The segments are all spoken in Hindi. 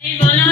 Hey, voilà.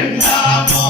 Vrindavan.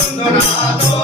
నాతో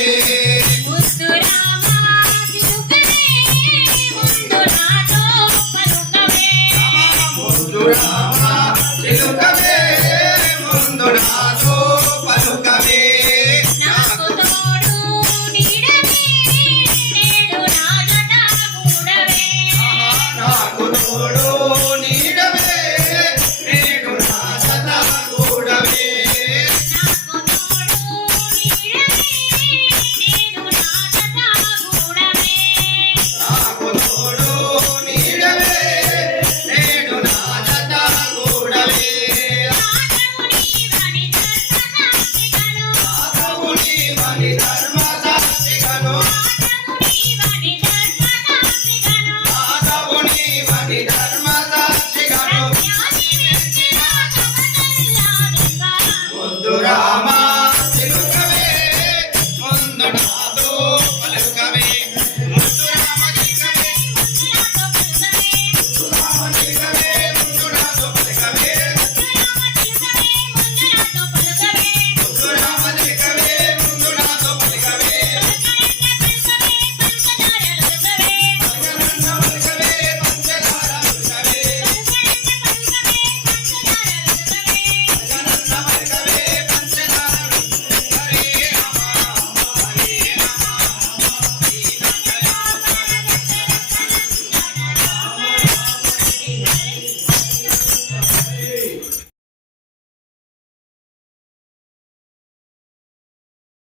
You.